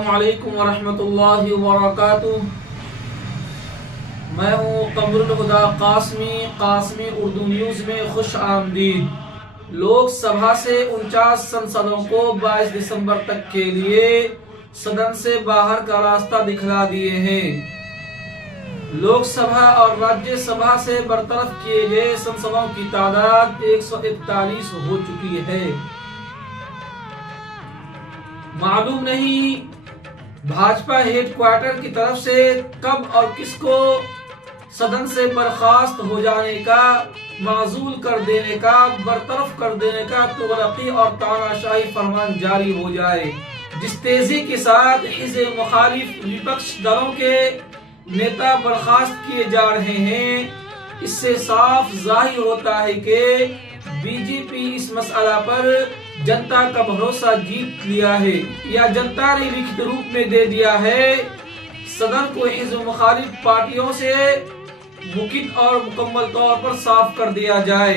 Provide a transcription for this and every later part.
अस्सलामुअलैकुम वरहमतुल्लाहि वबरकातुह। मैं हूँ कमरुल हुदा कासमी उर्दू न्यूज़ में खुश आमदीद। लोकसभा से 49 सांसदों को 22 दिसंबर तक के लिए सदन से बाहर का रास्ता दिखला दिए हैं। लोकसभा और राज्यसभा से बरतरफ किए गए सांसदों की तादाद 141 हो चुकी है। मालूम नहीं भाजपा हेडक्वार्टर की तरफ से कब और किसको सदन से बर्खास्त हो जाने का, माजूल कर देने का, बरतरफ कर देने का तुगलकी और तानाशाही फरमान जारी हो जाए। जिस तेजी के साथ हिज़्ब मुखालिफ विपक्ष दलों के नेता बर्खास्त किए जा रहे हैं, इससे साफ जाहिर होता है कि बीजेपी इस मसला पर जनता का भरोसा जीत लिया है या जनता ने लिखित रूप में दे दिया है। सदन को हिज़्ब मुखालिफ पार्टियों से मुकिद और मुकम्मल तौर पर साफ कर दिया जाए।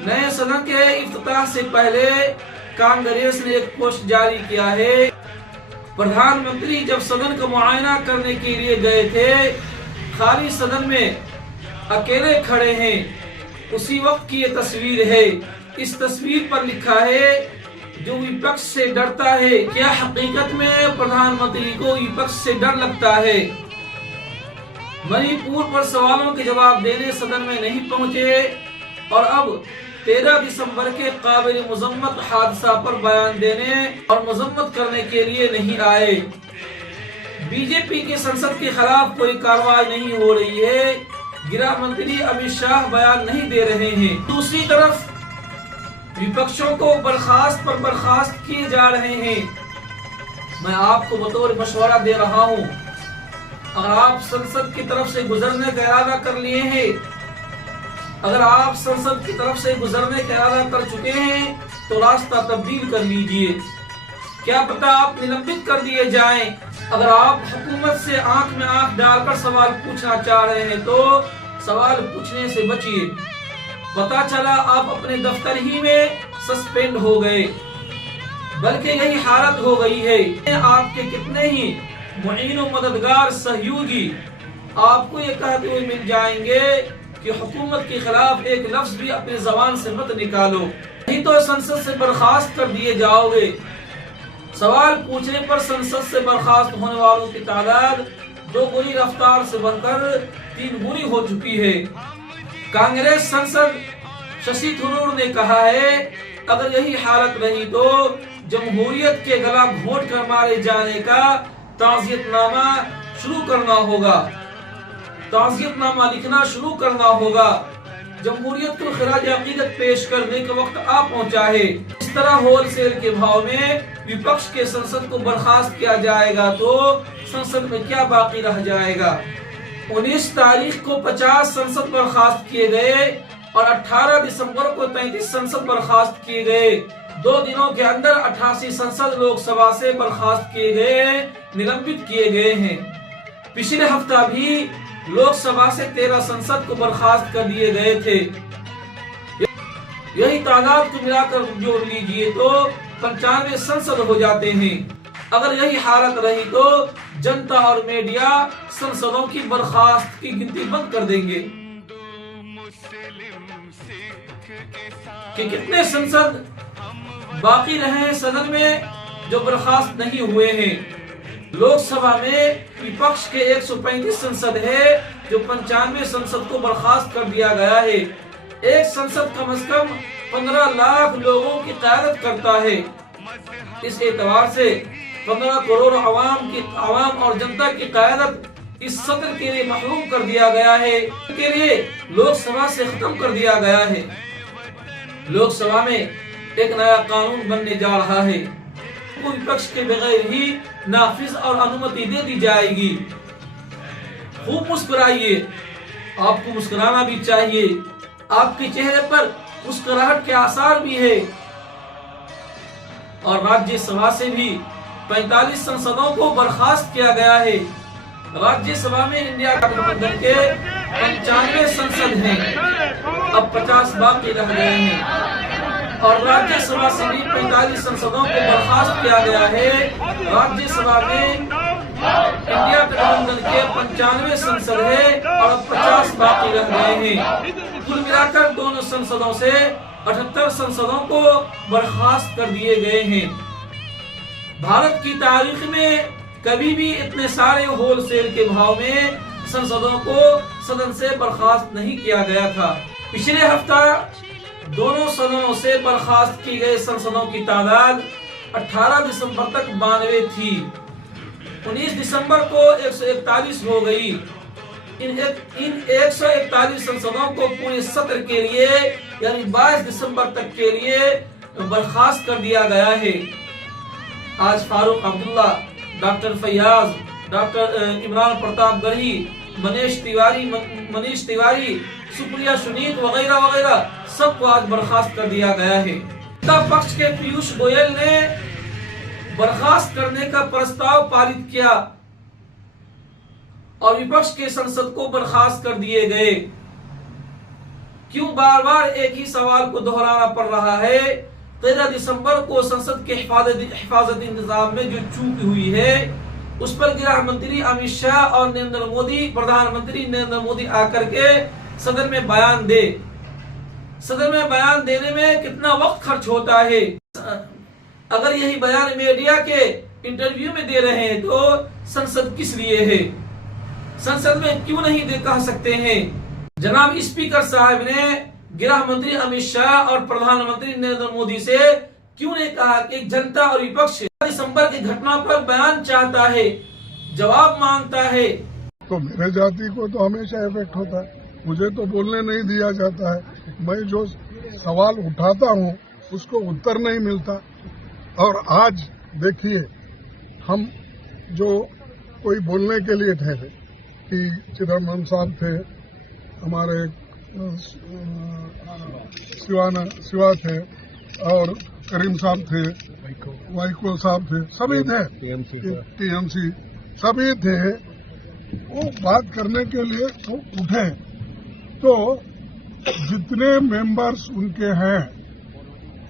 नए सदन के इफ्तिताह से पहले कांग्रेस ने एक पोस्ट जारी किया है। प्रधानमंत्री जब सदन का मुआयना करने के लिए गए थे, खाली सदन में अकेले खड़े हैं, उसी वक्त की ये तस्वीर है। इस तस्वीर पर लिखा है, जो विपक्ष से डरता है, क्या हकीकत में प्रधानमंत्री को विपक्ष से डर लगता है? मणिपुर पर सवालों के जवाब देने सदन में नहीं पहुंचे और अब 13 दिसंबर के काबिल मुजम्मत हादसा पर बयान देने और मजम्मत करने के लिए नहीं आए। बीजेपी के संसद के खिलाफ कोई कार्रवाई नहीं हो रही है, गृह मंत्री अमित शाह बयान नहीं दे रहे हैं। दूसरी तरफ विपक्षों को बर्खास्त पर बर्खास्त किए जा रहे हैं। मैं आपको बतौर मशवरा दे रहा हूं, अगर आप संसद की तरफ से गुजरने का इरादा कर लिए हैं, अगर आप संसद की तरफ से गुजरने का इरादा कर चुके हैं, तो रास्ता तब्दील कर लीजिए। क्या पता आप निलंबित कर दिए जाएं। अगर आप हुकूमत से आंख में आंख डालकर सवाल पूछना चाह रहे हैं, तो सवाल पूछने से बचिए। पता चला आप अपने दफ्तर ही में सस्पेंड हो गए, बल्कि यही हालत हो गई है। आपके कितने ही मुईन व मददगार सहयोगी आपको ये कहते हुए मिल जाएंगे कि हुकूमत के खिलाफ एक लफ्ज भी अपनी जबान से मत निकालो, नहीं तो संसद से बर्खास्त कर दिए जाओगे। सवाल पूछने पर संसद से बर्खास्त होने वालों की तादाद 2 गुनी रफ्तार से बढ़कर 3 गुनी हो चुकी है। कांग्रेस सांसद शशि थरूर ने कहा है, अगर यही हालत रही तो जमहूरियत के गला घोंट कर मारे जाने का ताज़ियतनामा शुरू करना होगा, ताज़ियतनामा लिखना शुरू करना होगा। जमहूरियत को खिराज अकीदत पेश करने का वक्त आ पहुंचा है। इस तरह होलसेल के भाव में विपक्ष के संसद को बर्खास्त किया जाएगा तो संसद में क्या बाकी रह जाएगा। 19 तारीख को 50 संसद बर्खास्त किए गए और 18 दिसंबर को 33 संसद बर्खास्त किए गए। 2 दिनों के अंदर 88 संसद लोकसभा से बर्खास्त किए गए, निलंबित किए गए हैं। पिछले हफ्ता भी लोकसभा से 13 संसद को बर्खास्त कर दिए गए थे। यही तादाद को मिलाकर जोड़ लीजिए तो 95 संसद हो जाते हैं। अगर यही हालत रही तो जनता और मीडिया संसदों की बर्खास्त की गिनती बंद कर देंगे कि कितने संसद बाकी रहे हैं सदन में जो बर्खास्त नहीं हुए हैं। लोकसभा में विपक्ष के 135 संसद है, जो 95 संसद को बर्खास्त कर दिया गया है। एक संसद कम से कम 15 लाख लोगों की क़यादत करता है। इस एतबार से 15 करोड़ आवाम और जनता की क़यादत इस सत्र के लिए महरूम कर दिया गया है, के लिए लोकसभा से खत्म कर दिया गया है। लोकसभा में एक नया कानून बनने जा रहा है, वो विपक्ष के बगैर ही नाफिज और अनुमति दे दी जाएगी। खूब मुस्कुराइए, आपको मुस्कुराना भी चाहिए, आपके चेहरे पर मुस्कुराहट के आसार भी है। और राज्यसभा से भी 45 संसदों को बर्खास्त किया गया है। राज्यसभा में इंडिया गठबंधन के 95 संसद हैं, अब 50 बाकी रह गए हैं। और राज्यसभा से भी 45 सांसदों को बर्खास्त किया गया है। राज्यसभा में इंडिया गठबंधन के 95 सांसद है और 50 बाकी रह गए हैं। कुल मिलाकर दोनों संसदों से 78 सांसदों को बर्खास्त कर दिए गए हैं। भारत की तारीख में कभी भी इतने सारे होलसेल के भाव में सांसदों को सदन से बर्खास्त नहीं किया गया था। पिछले हफ्ता दोनों सदनों से बर्खास्त की गए सांसदों की तादाद 18 दिसंबर तक 92 थी। 19 दिसंबर को 141 हो गई। इन 141 सांसदों को पूरे सत्र के लिए यानी 22 दिसंबर तक के लिए बर्खास्त कर दिया गया है। आज फारूक अब्दुल्ला, डॉक्टर फैयाज, डॉक्टर इमरान प्रताप गढ़ी, मनीष तिवारी, सुप्रिया सुनीत वगैरह वगैरह सबको आज बर्खास्त कर दिया गया है। सत्ता पक्ष के पीयूष गोयल ने बर्खास्त करने का प्रस्ताव पारित किया और विपक्ष के सांसद को बर्खास्त कर दिए गए। क्यों बार बार एक ही सवाल को दोहराना पड़ रहा है? 13 दिसंबर को संसद के हिफाजत इंतजाम में जो चूक हुई है उस पर गृह मंत्री अमित शाह और प्रधानमंत्री नरेंद्र मोदी आकर के सदन में बयान दे। सदन में बयान देने में कितना वक्त खर्च होता है? अगर यही बयान मीडिया के इंटरव्यू में दे रहे हैं तो संसद किस लिए है? संसद में क्यों नहीं कह सकते हैं? जनाब स्पीकर साहब ने गृह मंत्री अमित शाह और प्रधानमंत्री नरेंद्र मोदी से क्यों नहीं कहा कि जनता और विपक्ष दिसंबर की घटना पर बयान चाहता है, जवाब मांगता है? तो मेरे जाति को तो हमेशा इफेक्ट होता है, मुझे तो बोलने नहीं दिया जाता है। मैं जो सवाल उठाता हूँ उसको उत्तर नहीं मिलता। और आज देखिए, हम जो कोई बोलने के लिए ठहरे कि चिदम्बरम साहब थे, हमारे शिवा थे और करीम साहब थे, वाइको साहब थे, सभी थे, टीएमसी सभी थे। वो बात करने के लिए वो उठे तो जितने मेंबर्स उनके हैं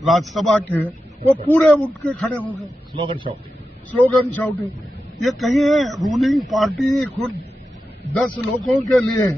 राज्यसभा के वो पूरे उठ के खड़े हो गए, स्लोगन शाउटिंग। ये कहीं है रूलिंग पार्टी खुद 10 लोगों के लिए